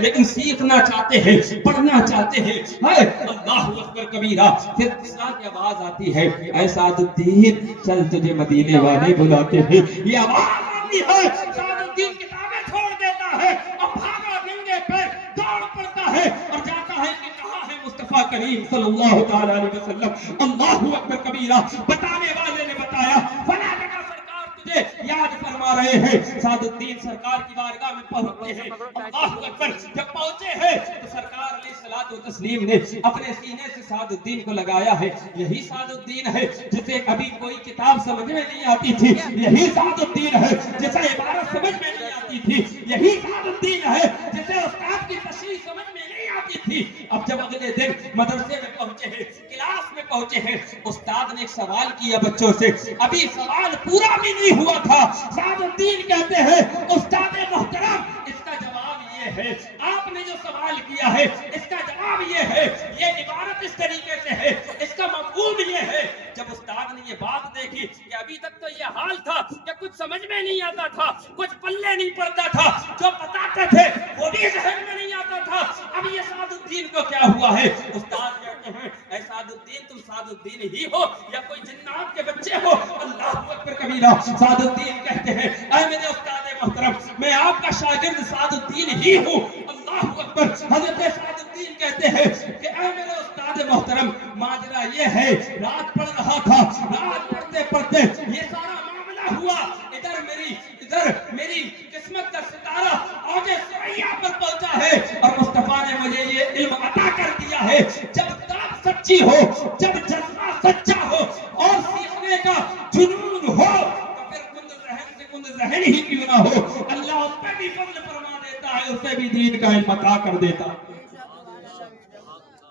لیکن سیکھنا چاہتے ہیں، پڑھنا چاہتے ہیں. اللہ اکبر کبیرہ. پھر کی آواز آتی ہے، اے سعد الدین چل تجھے مدینے والے بلاتے ہیں. یہ آواز آتی ہے، سعد الدین کتابیں چھوڑ دیتا ہے اور بھاگا ننگے پیر دوڑ پڑتا ہے اور جاتا ہے کہ کہاں ہے مصطفیٰ کریم صلی اللہ تعالی علیہ وسلم. اللہ اکبر کبیرہ. بتانے والے نے بتایا فلاں جگہ سرکار تجھے یاد فرما رہے ہیں. سعد الدین سرکار کی بارگاہ میں پہنچتے ہیں. اللہ اکبر. جب پہنچے ہیں تو سرکار علیہ الصلوۃ والتسلیم نے اپنے سینے سے سعد الدین کو لگایا ہے. یہی سعد الدین ہے جسے کبھی کوئی کتاب سمجھ میں نہیں آتی تھی. یہی سعد الدین ہے جسے عبارت سمجھ میں نہیں آتی تھی. یہی سعد الدین ہے جسے استاد کی تشریح سمجھ میں نہیں آتی تھی. اب جب اگلے دن مدرسے میں پہنچے ہیں، کلاس میں پہنچے ہیں، استاد نے ایک سوال کیا بچوں سے. ابھی سوال پورا بھی نہیں ہوا تھا. سعد الدین کہتے ہیں استاد محترم اس کا جواب یہ ہے، آپ نے جو سوال کیا ہے اس کا جواب یہ ہے، یہ عبارت اس طریقے سے ہے، اس کا مفہوم یہ ہے. جب استاد نے یہ بات دیکھی کہ ابھی تک تو یہ حال تھا کہ کچھ سمجھ میں نہیں آتا تھا، کچھ پلے نہیں پڑتا تھا، جو بتاتے تھے وہ بھی ذہن میں نہیں آتا تھا، اب یہ سعد الدین کو کیا ہوا ہے؟ استاد کہتے ہیں اے سعد الدین تم سعد الدین ہی ہو یا کوئی جنات کے بچے ہو؟ اللہ اکبر کبیرہ. سعد الدین کہتے ہیں اے میرے استاد محترم میں آپ کا شاگرد سعد الدین ہی ہوں. اللہ اکبر. حضرت سعد الدین کہتے ہیں کہ اے میرے استاد محترم ماجرا یہ ہے، رات پڑھ رہا تھا، رات پڑھتے پڑھتے یہ سارا معاملہ ہوا. ادھر میری قسمت کا ستارہ اوج ثریا پر پہنچا ہے اور مصطفیٰ نے مجھے یہ علم عطا کر دیا ہے. جب طلب سچی ہو، جب جذبہ سچا ہو اور سیکھنے کا جنون ہو تو پھر کند ذہن سے کند ذہن ہی کیوں نہ ہو، اللہ اس پہ بھی فضل فرما دیتا ہے، اس پہ بھی دین کا علم عطا کر دیتا.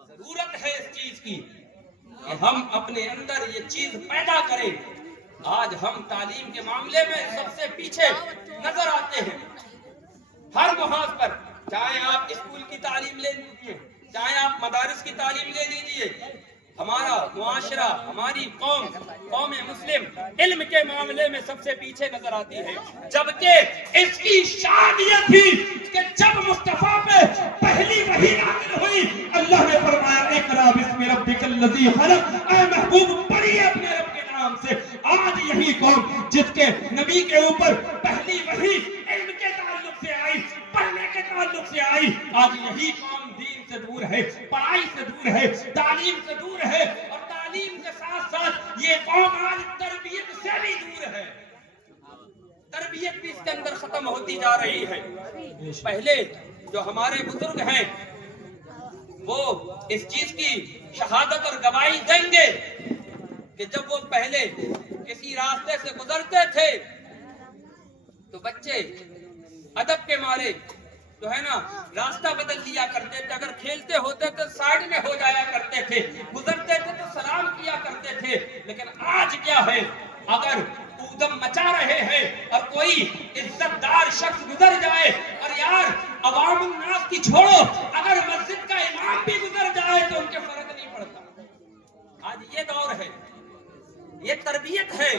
ضرورت ہے اس چیز کی کہ ہم اپنے اندر یہ چیز پیدا کریں. آج ہم تعلیم کے معاملے میں سب سے پیچھے نظر آتے ہیں ہر محاذ پر. چاہے آپ اسکول کی تعلیم لے لیجیے، چاہے آپ مدارس کی تعلیم لے لیجیے، ہمارا معاشرہ، ہماری قوم مسلم علم کے معاملے میں سب سے پیچھے نظر آتی ہے. جبکہ اس کی شان یہ تھی کہ جب مصطفیٰ پہ پہلی وحی نازل ہوئی اللہ نے فرمایا اقرا بسم ربک الذی خلق، اے محبوب پڑھیے اپنے رب کے نام سے. آج یہی قوم جس کے نبی کے اوپر پہلی وحی علم کے تعلق سے آئی، پڑھنے کے تعلق سے آئی، آج یہی قوم دین سے دور ہے، پڑھائی سے دور ہے، تعلیم سے دور ہے، اور تعلیم کے ساتھ ساتھ یہ قوم آج تربیت سے بھی دور ہے. تربیت بھی اس کے اندر ختم ہوتی جا رہی ہے. پہلے جو ہمارے بزرگ ہیں وہ اس چیز کی شہادت اور گواہی دیں گے کہ جب وہ پہلے کسی راستے سے گزرتے تھے تو بچے ادب کے مارے جو ہے نا راستہ بدل دیا کرتے تھے. اگر کھیلتے ہوتے تو سائڈ میں ہو جایا کرتے تھے، گزرتے تھے تو سلام کیا کرتے تھے. لیکن آج کیا ہے، اگر اودم مچا رہے ہیں اور کوئی عزت دار شخص گزر جائے، اور یار عوام الناس کی چھوڑو، اگر مسجد کا امام بھی گزر جائے تو ان کے فرق نہیں پڑتا. آج یہ دور ہے، یہ تربیت ہے.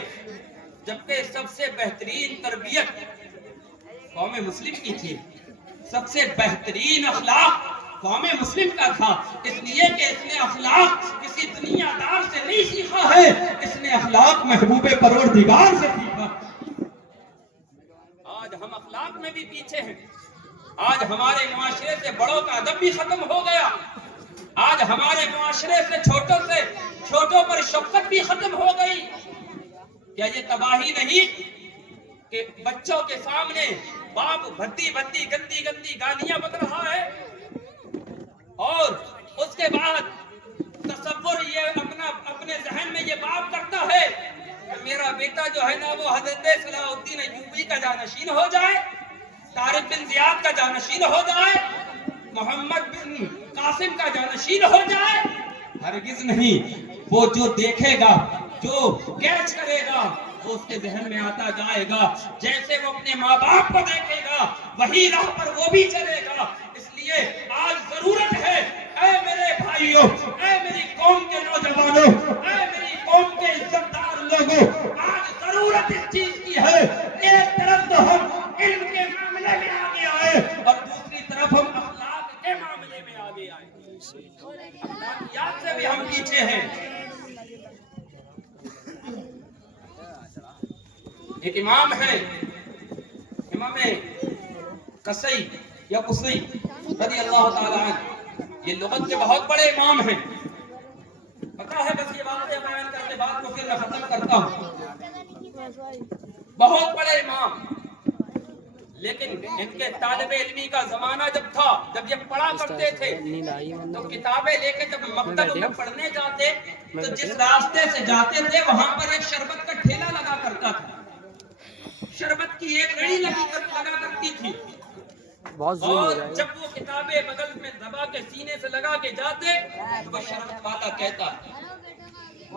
جبکہ سب سے بہترین تربیت قوم مسلم کی تھی، سب سے بہترین اخلاق قوم مسلم کا تھا. اس لیے کہ اس نے اخلاق کسی دنیا دار سے نہیں سیکھا ہے، اس نے اخلاق محبوب پروردگار سے سیکھا. آج ہم اخلاق میں بھی پیچھے ہیں. آج ہمارے معاشرے سے بڑوں کا ادب بھی ختم ہو گیا. آج ہمارے معاشرے سے چھوٹوں پر شفقت بھی ختم ہو گئی. کیا یہ تباہی نہیں کہ بچوں کے سامنے باپ بھدی گندی گالیاں بک رہا ہے، اور اس کے بعد تصور یہ اپنے ذہن میں یہ باپ کرتا ہے کہ میرا بیٹا جو ہے نا وہ حضرت صلاح الدین ایوبی کا جانشین ہو جائے، طارق بن زیاد کا جانشین ہو جائے، محمد بن قاسم کا جانشین ہو جائے. ہرگز نہیں. وہ جو دیکھے گا، جو کیچ کرے گا، وہ اس کے ذہن میں آتا جائے گا. جیسے وہ اپنے ماں باپ کو دیکھے گا وہی راہ پر وہ بھی چلے گا. اس لیے آج ضرورت ہے، اے میرے بھائیوں، اے میری قوم کے نوجوانوں، اے میری قوم کے عزت دار لوگوں، آج ضرورت اس چیز کی ہے. ایک طرف تو ہم علم کے معاملے میں آگے آئے اور دوسری طرف ہم اخلاق یاد سے بھی ہم پیچھے ہیں. ایک امام ہے، امام قصی یا قصی رضی اللہ تعالی عنہ. یہ لغت کے بہت بڑے امام ہیں. پتا ہے بس یہ باتیں بیان کر کے بات کو پھر میں ختم کرتا ہوں. بہت بڑے امام، لیکن ان کے طالب علمی کا زمانہ جب تھا، جب یہ پڑھا کرتے تھے تو کتابیں لے کے جب مکتب میں پڑھنے جاتے تو جس راستے سے جاتے تھے وہاں پر ایک شربت کا ٹھیلا لگا کرتا تھا. شربت کی ایک ریڑھی لگا کرتی تھی. اور جب وہ کتابیں بغل میں دبا کے سینے سے لگا کے جاتے تو وہ شربت والا کہتا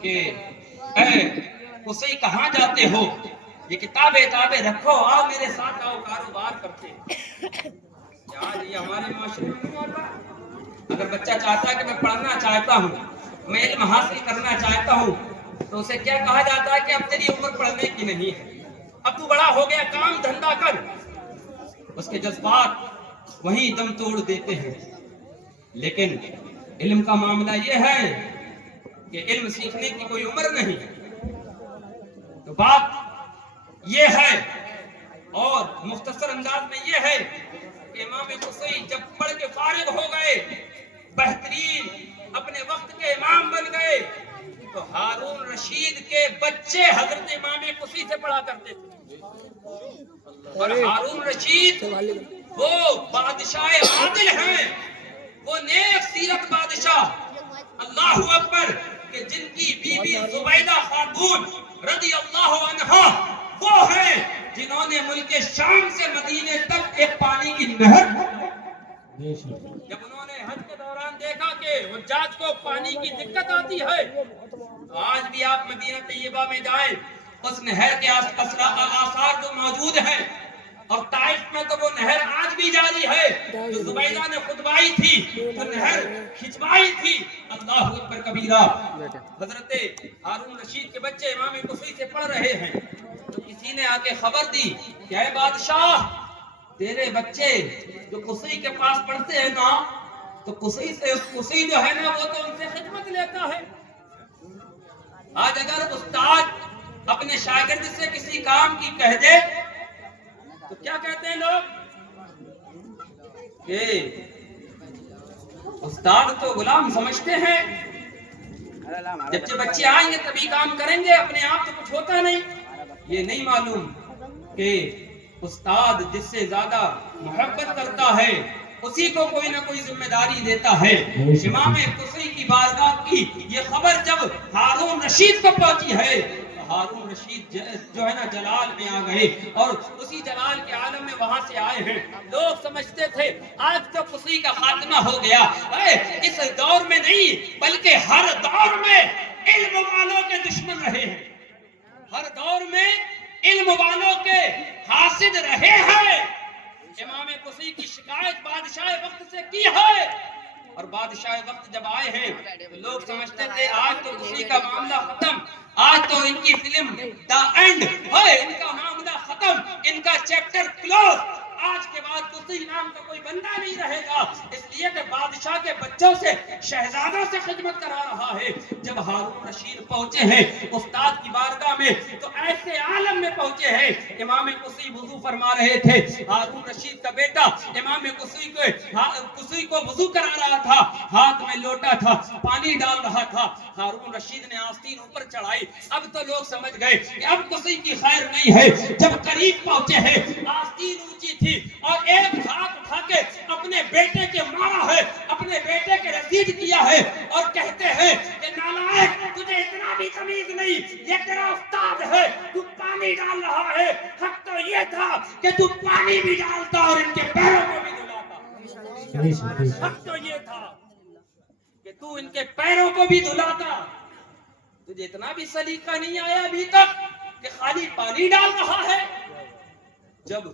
کہ اے قصی کہاں جاتے ہو؟ یہ کتابیں رکھو، آؤ میرے ساتھ آؤ، کاروبار کرتے. یار یہ ہمارے معاشرے میں نہیں ہوتا. اگر بچہ چاہتا ہے کہ میں پڑھنا چاہتا ہوں، میں علم حاصل کرنا چاہتا ہوں، تو اسے کیا کہا جاتا ہے کہ اب تیری عمر پڑھنے کی نہیں ہے، اب تو بڑا ہو گیا، کام دھندا کر. اس کے جذبات وہیں دم توڑ دیتے ہیں. لیکن علم کا معاملہ یہ ہے کہ علم سیکھنے کی کوئی عمر نہیں. تو بات یہ ہے، اور مختصر انداز میں یہ ہے کہ امام قصی جب پڑھ کے فارغ ہو گئے، بہترین اپنے وقت کے امام بن گئے، تو ہارون رشید کے بچے حضرت امام قصی سے پڑھا کرتے تھے. اور ہارون رشید وہ بادشاہ عادل ہیں، وہ نیک سیرت بادشاہ، اللہ اکبر، کہ جن کی بی بی زبیدہ خاتون رضی اللہ عنہا وہ ہیں جنہوں نے ملک شام سے مدینے تک ایک پانی کی نہر. جب انہوں نے حج کے دوران دیکھا کہ حجاج کو پانی کی دقت آتی ہے، تو آج بھی آپ مدینہ طیبہ میں جائیں، اس نہر کے آثار جو موجود ہیں، اور طائف میں تو وہ نہر آج بھی جاری ہے جو زبیدہ نے خطبائی تھی، تو نہر کھچوائی تھی. اللہ اکبر کبیرہ. حضرت ہارون رشید کے بچے امام قصی سے پڑھ رہے ہیں تو کسی نے آ کے خبر دی کہ اے بادشاہ، تیرے بچے جو قصی کے پاس پڑھتے ہیں نا، تو قصی جو ہے نا وہ تو ان سے خدمت لیتا ہے. آج اگر استاد اپنے شاگرد سے کسی کام کی کہہ دے تو کیا کہتے ہیں لوگ کہ استاد تو غلام سمجھتے ہیں، جب بچے آئیں گے تبھی کام کریں گے، اپنے آپ تو کچھ ہوتا نہیں. یہ نہیں معلوم کہ استاد جس سے زیادہ محبت کرتا ہے اسی کو کوئی نہ کوئی ذمہ داری دیتا ہے. امام قصی کی بارگاہ کی یہ خبر جب ہارون رشید کو پہنچی ہے تو ہارون رشید جو ہے نا جلال میں آ گئے، اور اسی جلال کے عالم میں وہاں سے آئے ہیں. لوگ سمجھتے تھے آج تو قصی کا خاتمہ ہو گیا. اس دور میں نہیں بلکہ ہر دور میں علم والوں کے دشمن رہے ہیں، ہر دور میں علم والوں کے حاسد رہے ہیں. امام قصی کی شکایت بادشاہ وقت سے کی ہے، اور بادشاہ وقت جب آئے ہیں تو لوگ سمجھتے تھے آج تو قصی کا معاملہ ختم، آج تو ان کی فلم دا اینڈ ہے، ان کا معاملہ ختم، ان کا چیپٹر کلوز، آج کے بعد قصی نام کا کوئی بندہ نہیں رہے گا. اس لیے کہ بادشاہ کے بچوں سے، شہزادوں سے خدمت کرا رہا ہے. جب ہارون رشید پہنچے ہیں استاد کی بارگاہ میں تو ایسے عالم میں پہنچے ہیں. امام قصی وضو فرما رہے تھے، ہارون رشید کا بیٹا امام قصی کو وضو کرا رہا تھا، ہاتھ میں لوٹا تھا، پانی ڈال رہا تھا. ہارون رشید نے آستین اوپر چڑھائی. اب تو لوگ سمجھ گئے کہ اب قصی کی خیر نہیں ہے. جب قریب پہنچے ہیں، آستین اونچی تھی اور ایک ہاتھ اٹھا کے اپنے بیٹے کے مارا ہے، اپنے بیٹے کے رسید کیا ہے، اور کہتے ہیں کہ نالائق، تجھے اتنا بھی تمیز نہیں، یہ تیرا استاد ہے، تو پانی ڈال رہا ہے. حق تو یہ تھا کہ تو پانی بھی ڈالتا اور ان کے پیروں کو بھی دھلاتا. حق تو یہ تھا کہ تو ان کے پیروں کو بھی دھلاتا. تجھے اتنا بھی سلیقہ نہیں آیا ابھی تک کہ خالی پانی ڈال رہا ہے. جب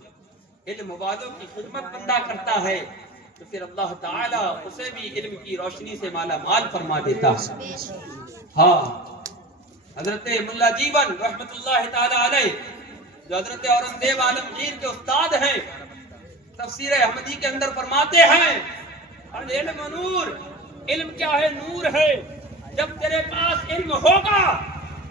علم والوں کی خدمت بندہ کرتا ہے تو پھر اللہ تعالیٰ اسے بھی علم کی روشنی سے مالا مال فرما دیتا ہے. ہاں، حضرت ملا جیون رحمت اللہ تعالی علیہ جو حضرت اورنگزیب عالمگیر کے استاد ہیں، تفسیر احمدی کے اندر فرماتے ہیں العلم نور علم کیا ہے؟ نور ہے. جب تیرے پاس علم ہوگا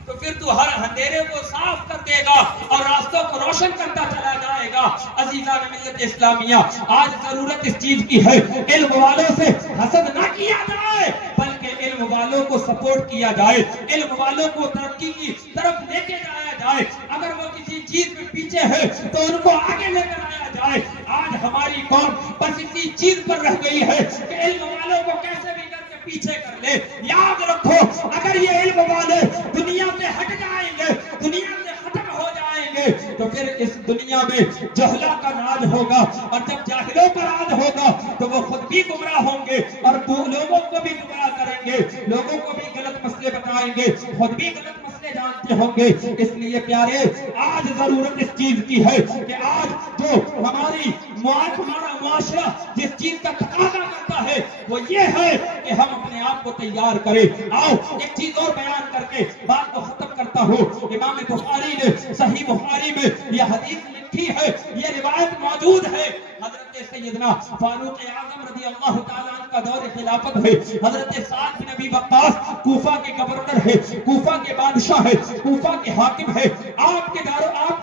تو پھر تو ہر اندھیرے کو صاف کر دے گا اور راستوں کو روشن کرتا چلا جائے گا. عزیزان ملت اسلامیہ، آج ضرورت اس چیز کی ہے علم والوں سے حسد نہ کیا جائے بلکہ علم والوں کو سپورٹ کیا جائے، علم والوں کو ترقی کی طرف لے کے جایا جائے. اگر وہ کسی چیز میں پیچھے ہے تو ان کو آگے لے کر آیا جائے. آج ہماری قوم بس اسی چیز پر رہ گئی ہے کہ علم والوں کو کیسے بھی کر کے پیچھے کر لے. یاد رکھو، اگر یہ علم والے دنیا سے ہٹ جائیں گے، دنیا سے ختم ہو جائیں گے تو پھر اس دنیا میں جہلا کا راج ہوگا، اور جب جاہلوں کا راج ہوگا تو وہ خود بھی گمراہ ہوں گے اور لوگوں کو بھی گمراہ کریں گے، لوگوں کو بھی غلط مسئلے بتائیں گے، خود بھی غلط مسئلے جانتے ہوں گے. اس لیے پیارے، آج ضرورت اس چیز کی ہے کہ آج جو ہمارا معاشرہ جس چیز کا تقاضا کرتا ہے وہ یہ ہے کہ ہم اپنے آپ کو تیار کریں. آؤ ایک چیز اور بیان کر کے بات کو ختم کرتا ہوں. امام بخاری نے صحیح بخاری میں یہ حدیث لکھی ہے، یہ روایت موجود ہے. حضرت سیدنا فاروق اعظم رضی اللہ تعالیٰ عنہ کا دور خلافت ہے. حضرت سعد بن ابی وقاص کوفہ کے گورنر ہے، کوفہ کے بادشاہ ہے، کوفہ کے حاکم ہے. آپ کے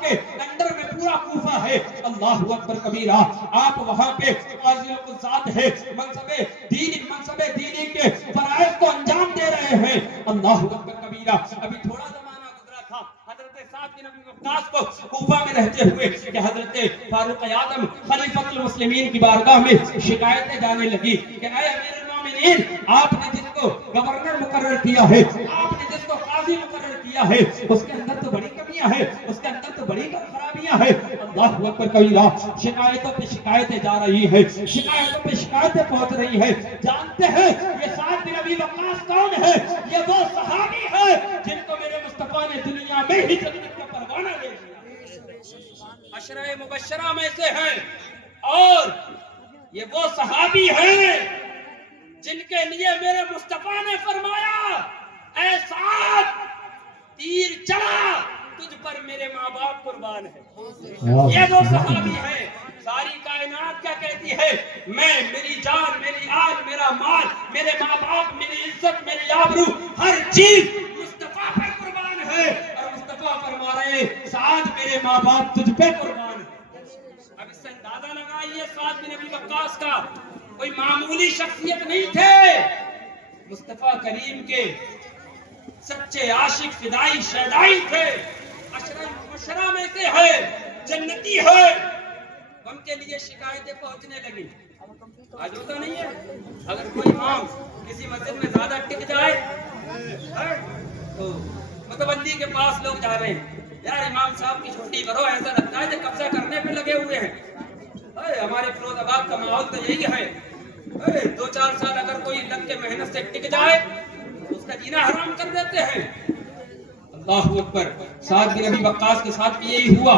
انڈر میں پورا کوفہ ہے. اللہ اکبر کبیرہ. آپ وہاں پہ قاضی القضات ہے، منصب دینی کے فرائض کو انجام دے رہے ہیں. اللہ اکبر کبیرہ. ابھی تھوڑا زمانہ گزرا تھا حضرت سعد بن ابی وقاص کو کوفہ میں رہتے ہوئے کہ حضرت فاروق اعظم خلیفۃ المسلمین کی بارگاہ میں شکایتیں جانے لگی کہ اے امیر المومنین، آپ نے جس کو گورنر مقرر کیا ہے، آپ نے جس کو قاضی مقرر کیا ہے، اس کے اندر تو بڑی کمیاں ہیں، اس کے اندر تو بڑی خرابیاں ہیں. اللہ اکبر کبیرہ. شکایتوں پہ شکایتیں جا رہی ہے، شکایتوں پہ شکایتیں پہنچ رہی ہے. جانتے ہیں یہ سعد بن ابی وقاص کون ہے؟ یہ وہ صحابی ہے جن کو میرے مصطفیٰ نے دنیا میں ہی جنت کا پروانہ دے دیا. عشرہ مبشرہ میں سے ہیں، اور یہ وہ صحابی ہیں جن کے لیے میرے مصطفیٰ نے فرمایا اے سعد، تیر چلا، تجھ پر میرے ماں باپ قربان ہے. یہ وہ صحابی ہیں. ساری کائنات کیا کہتی ہے؟ میں، میری جان، میری آل، میرا مال، میرے ماں باپ، میری عزت، میری آبرو، ہر چیز مصطفیٰ پر قربان ہے. اور مصطفیٰ فرما رہے سعد، میرے ماں باپ تجھ پہ قربان ہے. اب اس سے اندازہ لگائیے سعد بن ابی وقاص کا کوئی معمولی شخصیت نہیں تھے. مصطفیٰ کریم کے سچے عاشق، فدائی، شیدائی تھے. عشرہ مبشرہ میں سے ہے، جنتی ہے. ان کے لیے شکایتیں پہنچنے لگی. آج ہوتا نہیں ہے اگر کوئی امام کسی مسجد میں زیادہ ٹک جائے تو متولی کے پاس لوگ جا رہے ہیں، یار امام صاحب کی چھٹی کرو، ایسا لگتا ہے کہ قبضہ کرنے پہ لگے ہوئے ہیں. ہمارے فیروز آباد کا ماحول تو یہی ہے. 2-4 سال اگر کوئی لگ کے محنت سے ٹک جائے تو اس کا جینا حرام کر دیتے ہیں. اللہ اکبر. سعد بن ابی وقاص کے ساتھ بھی یہی ہوا.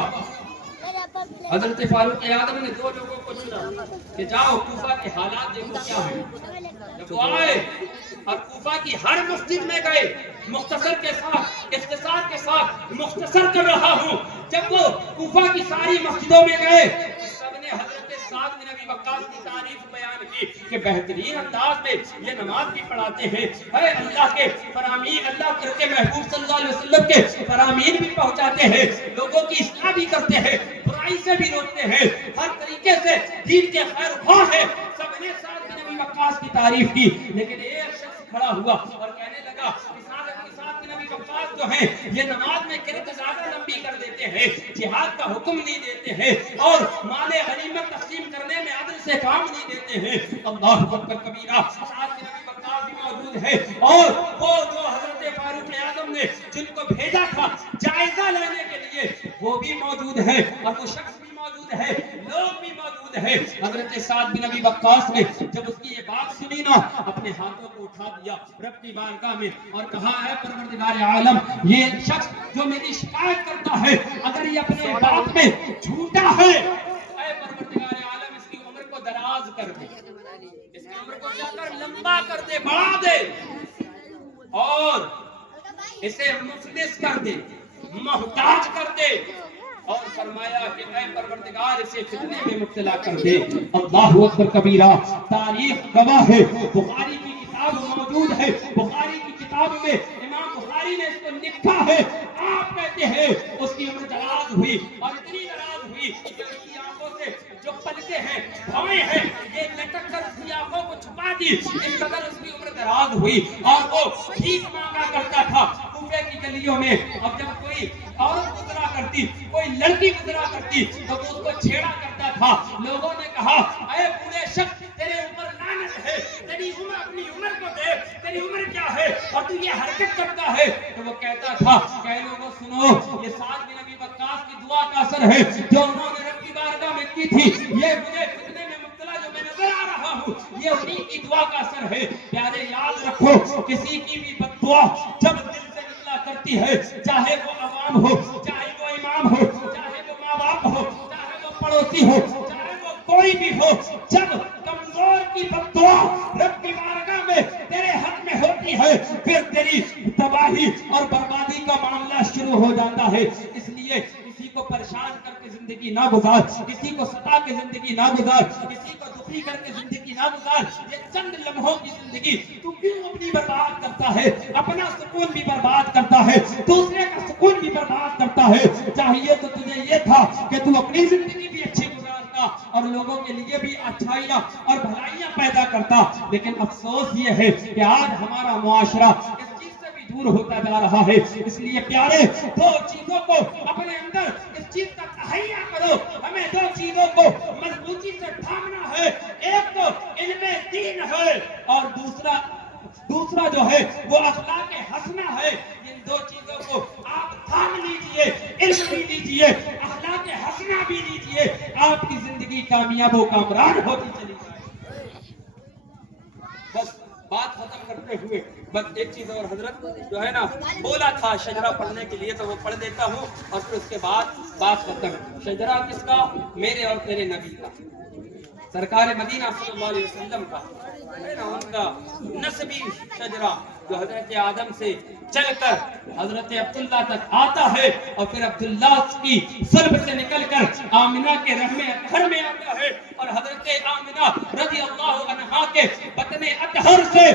حضرت فاروق اعظم نے 2 لوگوں کو چنا کہ جاؤ کوفہ کے حالات دیکھو کیا ہے. جب وہ آئے اور کوفہ کی ہر مسجد میں گئے، مختصر کے ساتھ، اختصار کے ساتھ مختصر کر رہا ہوں، جب وہ کوفہ کی ساری مسجدوں میں گئے، سب نے حضرت سعد بن ابی وقاص کی تعریف بیان کی کہ بہترین انداز میں یہ نماز بھی پڑھاتے ہیں، اے اللہ کے فرامین، اللہ کے محبوب صلی اللہ علیہ وسلم کے فرامین بھی پہنچاتے ہیں، لوگوں کی اصلاح بھی کرتے ہیں، برائی سے بھی روکتے ہیں، ہر طریقے سے دین کے خیر خواہ ہیں. سب نے سعد بن ابی وقاص کی تعریف کی. لیکن ایک شخص کھڑا ہوا اور کہنے لگا کہ سعد بن ابی وقاص جو ہیں یہ نماز میں کرت زیادہ لمبی کر دیتے ہیں، جہاد کا حکم نہیں دیتے ہیں، اور مال غنیمت تقسیم کرنے میں عدل سے کام نہیں دیتے ہیں. اللہ اکبر کبیرہ. سعد بن ابی وقاص بھی موجود ہے، اور وہ جو حضرت فاروق اعظم نے جن کو بھیجا تھا جائزہ لینے کے لیے وہ بھی موجود ہے، اور وہ شخص بھی موجود ہے، لوگ بھی موجود ہیں. حضرت سعد بن ابی وقاص نے جب اس کی یہ بات سنی نا، اپنے ہاتھوں کو اٹھا دیا رب کی بارگاہ میں اور کہا اے پروردگار عالم، یہ شخص جو میری شکایت کرتا ہے اگر یہ اپنے بات میں جھوٹا ہے، اے پروردگار عالم اس کی عمر کو دراز کر دے، اس کی عمر کو جا کر لمبا کر دے، بڑھا دے، اور اسے مفلس کر دے، محتاج کر دے، اور فرمایا کہ اے پروردگار اسے فتنے میں مبتلا کر دے. اللہ اکبر کبیرہ. تاریخ گواہ ہے. بخاری کی کتاب کتاب موجود ہے، بخاری کی کتاب میں امام بخاری نے اس کو لکھا ہے۔ آپ کہتے ہیں اس کی عمر دراز ہوئی، اور اتنی دراز ہوئی کہ اس کی آنکھوں سے جو پلکیں ہیں، بھویں ہیں، یہ لٹک کر اس کی آنکھوں کو چھپا دی، اس قدر اس کی عمر دراز ہوئی۔ اور وہ بھیک مانگا کرتا تھا کوفے کی گلیوں میں، اور جب کوئی عورت گزرا کرتی، کوئی لڑکی گزرا کرتی تو وہ اس کو چھیڑا کرتا تھا۔ لوگوں نے کہا اے بوڑھے شخص، تیرے اوپر لعنت ہے، تیری عمر اپنی عمر کو دیکھ، تیری عمر کیا ہے اور تو یہ حرکت کرتا ہے۔ تو وہ کہتا تھا کہ اے لوگوں سنو، یہ سعد بن ابی وقاص کی دعا کا اثر ہے جو انہوں نے رب کی بارگاہ میں کی تھی، یہ مجھے فتنے میں مبتلا جو میں نظر آ رہا ہوں، یہ انہی کی دعا کا اثر ہے۔ پیارے یاد رکھو، کسی کی بھی بد دعا جب دل سے نکلا کرتی ہے، چاہے وہ عوام ہو، چاہے وہ امام ہو، چاہے وہ ماں باپ ہو، چاہے وہ پڑوسی ہو، چاہے وہ کوئی بھی ہو، جب کمزور کی بد دعا رب کی بارگاہ میں تیرے حق میں ہوتی ہے، پھر تیری تباہی اور بربادی کا معاملہ شروع ہو جاتا ہے۔ اس لیے کسی کو پریشان کر کے زندگی نہ گزار، کسی کو ستا کے زندگی نہ گزار، کسی کو دکھی کر کے زندگی نہ گزار۔ یہ چند لمحوں کی زندگی تو کیوں اپنی برباد کرتا ہے؟ اپنا سکون بھی برباد کرتا ہے، دوسرے کا سکون بھی برباد کرتا ہے۔ چاہیے تو تجھے یہ تھا کہ تو اپنی زندگی بھی اچھی گزارتا اور لوگوں کے لیے بھی اچھائیاں اور بھلائیاں پیدا کرتا، لیکن افسوس یہ ہے کہ آج ہمارا معاشرہ اس چیز سے بھی دور ہوتا جا رہا ہے۔ اس لیے پیارے، دو چیزوں کو اپنے اندر اس چیز کا تہیہ کرو، ہمیں دو چیزوں کو مضبوطی سے تھامنا ہے۔ ایک تو علم دین ہے، اور دوسرا جو ہے وہ اخلاق حسنہ ہے۔ ان دو چیزوں کو آپ تھام لیجئے، علم بھی لیجئے، اخلاق حسنہ بھی لیجئے، آپ کی زندگی کامیاب و کامران ہوتی چلی جائے۔ بس بات ختم کرتے ہوئے بس ایک چیز اور، حضرت جو ہے نا بولا تھا شجرہ پڑھنے کے لیے، تو وہ پڑھ دیتا ہوں اور پھر اس کے بعد بات ختم۔ شجرہ کس کا؟ میرے اور تیرے نبی کا، سرکار مدینہ صلی اللہ علیہ وسلم کا ہے نا، ان کا نسبی شجرہ جو حضرت آدم سے چل کر حضرت عبداللہ تک آتا ہے، اور پھر عبداللہ کی صلب سے نکل کر آمنہ کے رحم اطہر میں آتا ہے، اور حضرت آمنہ رضی اللہ عنہا کے بطن اطہر سے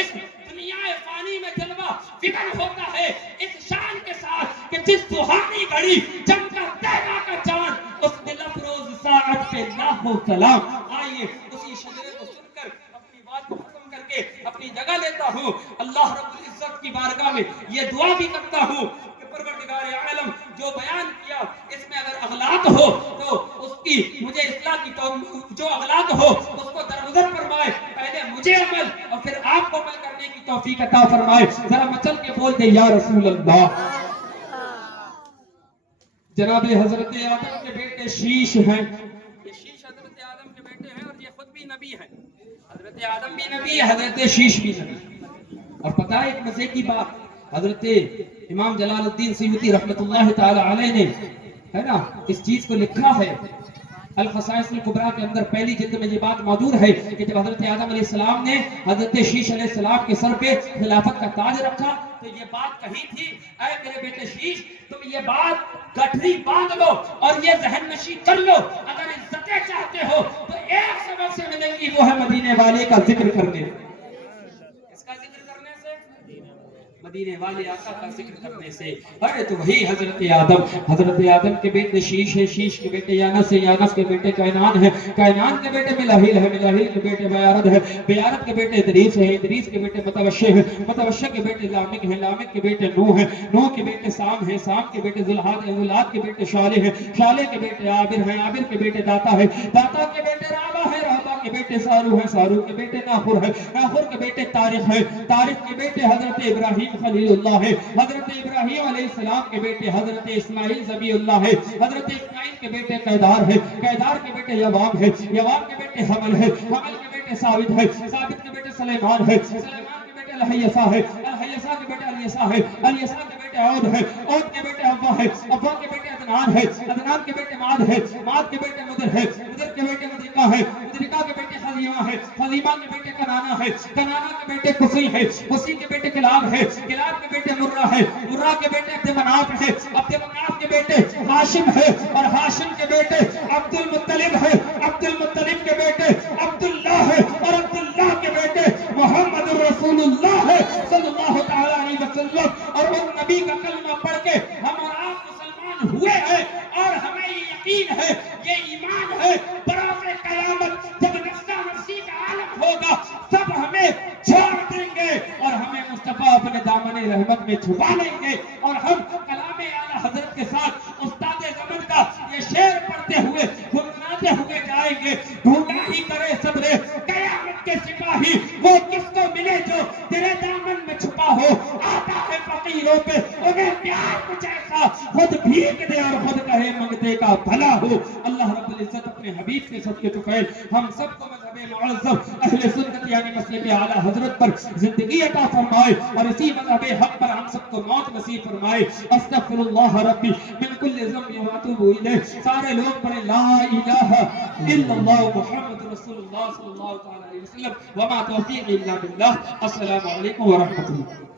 اس دنیا فانی میں جلوہ فکر ہوتا ہے، اس شان کے ساتھ کہ جس سہانی گھڑی جم کر تیرا کا چاند اس دل افروز ساعت پہ لاکھوں سلام۔ آئیے اسی شجرے کو سن کر اپنی بات کو ختم کر کے اپنی جگہ لیتا ہوں۔ اللہ رب العزت کی بارگاہ میں یہ دعا بھی کرتا ہوں کہ پروردگار عالم جو بیان کیا اس میں اگر اغلاط ہو تو اس کی مجھے اصلاح کی، تو جو اغلاط ہو اس کو درگزر فرمائے، پہلے مجھے عمل اور پھر آپ کو عمل کرنے کی توفیق عطا فرمائے۔ ذرا مچل کے بول دے یا رسول اللہ۔ جناب حضرت آدم کے بیٹے شیش ہیں، یہ شیش حضرت آدم کے بیٹے ہیں، اور یہ خود بھی نبی ہیں۔ حضرت آدم بھی نبی ہے، حضرت شیش بھی نبی۔ اور پتہ ہے ایک مزے کی بات، حضرت امام جلال الدین سیوطی رحمت اللہ تعالی علیہ نے ہے نا اس چیز کو لکھا ہے، الخصائص الکبریٰ کے اندر پہلی جلد میں یہ بات موجود ہے کہ جب حضرت آدم علیہ السلام نے حضرت شیش علیہ السلام کے سر پہ خلافت کا تاج رکھا تو یہ بات کہی تھی، اے میرے بیٹے شیش، تم یہ بات گٹھری باندھ لو اور یہ ذہن نشی کر لو، اگر عزتیں چاہتے ہو تو ایک سبب سے ملیں گی، وہ ہے مدینے والے کا ذکر کرنے۔ اس کا ذکر کرنے سے، مدینے والے آقا کا ذکر کرنے سے۔ ارے تو وہی حضرت آدم کے بیٹے شیش ہے، شیش کے بیٹے یانس ہے، یانس کے بیٹے کائنان ہے، کائنان کے بیٹے ملاحیل ہے، ملاحیل کے بیٹے بیارد ہے، بیارد کے بیٹے ادریس ہے، ادریس کے بیٹے متوشع ہے، متوشع کے بیٹے لامک ہے، لامک کے بیٹے نوح ہے، نوح کے بیٹے سام ہے، سام کے بیٹے ذوالحاد ہے، ذوالحاد کے بیٹے شالح ہے، شالح کے بیٹے عابر ہیں، عابر کے بیٹے داتا ہے، داتا کے بیٹے رابع ہے، رابع کے بیٹے سارو ہے، سارو کے بیٹے ناخر ہے، ناخر کے بیٹے تاریخ ہے، تاریخ کے بیٹے حضرت ابراہیم خلیل اللہ ہے، حضرت ابراہیم علیہ السلام کے بیٹے حضرت اسماعیل ذبی اللہ ہے، حضرت اسماعیل کے بیٹے قیدار ہے، قیدار کے بیٹے یوام ہے، یوام کے بیٹے حمل ہے، حمل کے بیٹے ثابت ہے، ثابت کے بیٹے سلیمان ہے، سلیمان کے بیٹے الہیسہ ہے، الہیسہ کے بیٹے الیسہ ہے، الیسہ کے بیٹے عود ہے، عود کے بیٹے ابا ہے، ابا کے بیٹے عدنان ہے، عدنان کے بیٹے ماد ہے، ماد کے بیٹے مدر ہے، مدر کے بیٹے مدرکہ ہے، مدرکہ کے بیٹے خزیمہ ہے، خزیمہ کے بیٹے کنانہ ہے، کنانہ کے بیٹے قصی ہے، قصی کے بیٹے کلاب ہے، کلاب کے بیٹے مرہ ہے، مرہ کے بیٹے عبد مناف ہے، عبد مناف کے بیٹے ہاشم ہے، اور ہاشم کے بیٹے عبد المطلب ہے، عبد المطلب کے بیٹے عبداللہ ہے، اور عبداللہ کے بیٹے محمد الرسول ہوگا سب ہمیں چھوڑ دیں گے اور ہمیں مصطفیٰ اپنے دامن رحمت میں چھپا لیں گے اور ہم کلام اعلیٰ حضرت کے ساتھ استاد زمن کا یہ شعر پڑھتے ہوئے گنگناتے ہوئے جائیں گے. ڈھونڈا ہی کرے صدر قیامت کے سپاہی وہ کس کو ملے جو تیرے دامن میں چھپا ہو. آتا ہے فقیروں پہ انہیں پیار کچھ ایسا خود بھیک دے اور خود کہے منگتے کا بھلا ہو. اللہ رب العزت اپنے حبیب کے صدقے طفیل ہم سب کو مذہب معظم اہل سنت یعنی مسلک اعلیٰ حضرت پر زندگی عطا فرمائے اور اسی مذہب حق پر ہم سب کو موت نصیب فرمائے. استغفر اللہ ربی من کل ذنب واتوب الیہ. سارے لوگ پڑھیں لا الہ الا اللہ محمد رسول اللہ صلی اللہ علیہ وسلم. وما توفیقی الا باللہ. السلام علیکم ورحمۃ اللہ.